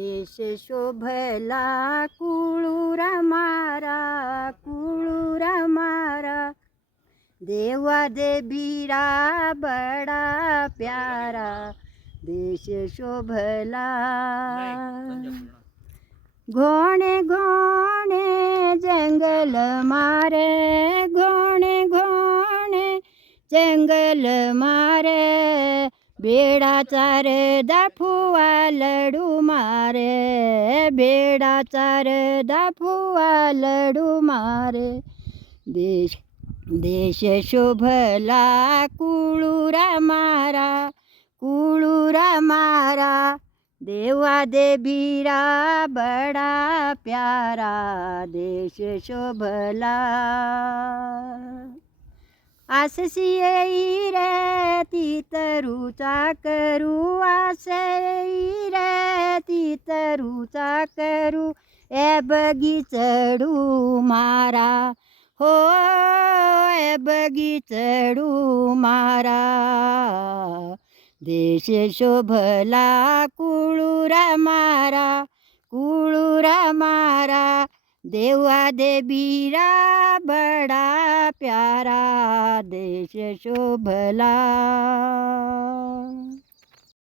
देश शोभला कुळूरा मारा, कुळूरा मारा, देवा देवीरा बड़ा प्यारा, देश शोभला। घोणे घोणे जंगल मारे, घोणे घोणे जंगल मारे, बेड़ा चार दाफुआ लडू मारे, बेड़ा चार दाफुआ लडू मारे, देश देश शोभला कुळूरा मारा, कुळूरा मारा, देवा देवीरा बड़ा प्यारा, देश शोभला। आससी रे तीतरूचा करू, आसई रे तीतरूचा करू, ए बगीचडू मारा, हो ए बगीचडू मारा, देश शोभला कुळूरा मारा, कुळूरा मारा, देवा देवीरा बड़ा प्यारा, देश शोभला।